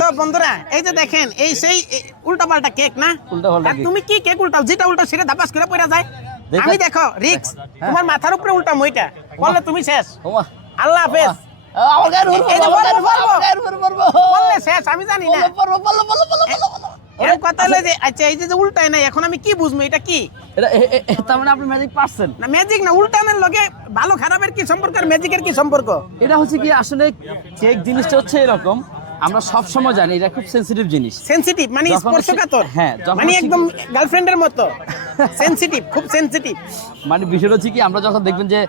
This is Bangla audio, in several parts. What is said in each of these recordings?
তো বন্ধুরা এই যে দেখেন এই সেই উল্টা পাল্টা কেক না, উল্টাপাল্টা আর কেক। তুমি কি কেক উল্টাও, যেটা উল্টাও সেটা ধাপাস করে পড়ে যায়। আমি দেখো রিক্স, তোমার মাথার উপরে উল্টা মইটা বললে তুমি শেষ। ওমা আল্লাহ হাফেজ। আমার গায়ের উপর এই যে আমার গায়ের উপর পড়বো বললে শেষ, আমি জানি না। পড়বো বলো বলো বলো বলো বলো এর কথা হলো যে আচ্ছা এই যে উল্টায় না, এখন আমি কি বুঝবো এটা কি? এটা তার মানে আপনি ম্যাজিক পারছেন না ম্যাজিক না, উল্টানোর লগে ভালো খারাপের কি সম্পর্ক আর ম্যাজিকের কি সম্পর্ক? এটা হচ্ছে কি আসলে কেক জিনিসটা হচ্ছে এরকম আমরা সব সময় জানি এটা খুব সেনসিটিভ জিনিস সেনসিটিভ মানে যখন স্পর্শকাতর, হ্যাঁ, যখন মানে হচ্ছে একদম গার্লফ্রেন্ডের মতো সেনসিটিভ, খুব সেনসিটিভ। মানে বিষয়টা হচ্ছে কি আমরা যখন দেখবেন যে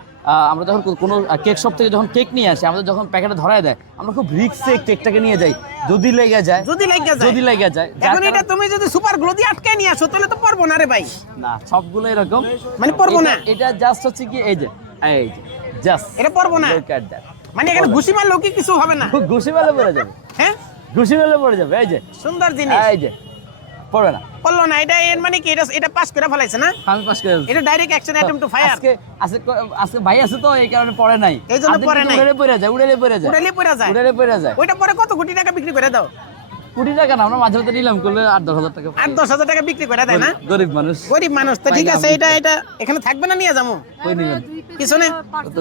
আমরা যখন কোনো কেক শপ থেকে যখন কেক নিয়ে আসি আমাদের যখন প্যাকেটে ধরায় দেয় আমরা খুব রিস্কে কেকটাকে নিয়ে যাই, যদি লেগে যায় যদি লেগে যায়, যদি লেগে যায় এখন এটা তুমি যদি সুপার গ্লো দিয়ে আটকে নিয়ে আসো তাহলে তো পারবো না রে ভাই, না সবগুলো এরকম মানে পারবো না। এটা জাস্ট হচ্ছে কি এই যে জাস্ট এটা পারবো না, look at that মানে এখানে ঘুষি মারলেও কি কিছু হবে না? ঘুষি মেলে পড়ে যাবে, হ্যাঁ ঘুষি মেলে পড়ে যাবে এই যে সুন্দর জিনিস, এই যে পড়বে না। পারলো না। এটা এর মানে কি, এটা পাস করে ফেলাইছে না, আমি পাস করে এটা direct action attempt to fire. আজকে আজকে আজকে ভাই আছে তো এই কারণে পড়ে নাই, এই জন্য পড়ে নাই। উড়ে পড়ে যায় উড়ালে পড়ে যায়, উড়ে পড়ে যায়। ওইটা পরে কত কোটি টাকা বিক্রি করে দাও? কোটি টাকা না আমরা মাঝে মধ্যে নিলাম করলে 8-10 হাজার টাকা 8-10 হাজার টাকা বিক্রি করে দেয় না, গরিব মানুষ গরিব মানুষ তো। ঠিক আছে, এটা এটা এখানে থাকবে না, নিয়ে যাবো কই নিবেন পিছনে।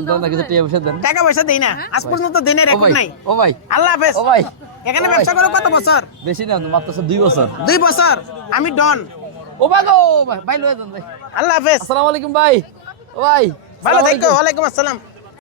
তোমরা কিছু টাকা পয়সা দেন টাকা পয়সা দেই না, আজ পর্যন্ত দিনের ও রেকর্ড ভাই নাই। ও ভাই আল্লাহ হাফেজ। ও ভাই এখানে ও ব্যবসা ভাই। করো কত বছর? বেশি না মাত্র 2 বছর। 2 বছর। আমি ডন। ও ভাই গো ভাই ভাই লয়ে যান ভাই। আল্লাহ হাফেজ, আসসালামু আলাইকুম ভাই। ও ভাই ভালো আসসালামু থেকো। আলাইকুম। ওয়ালাইকুম আসসালাম।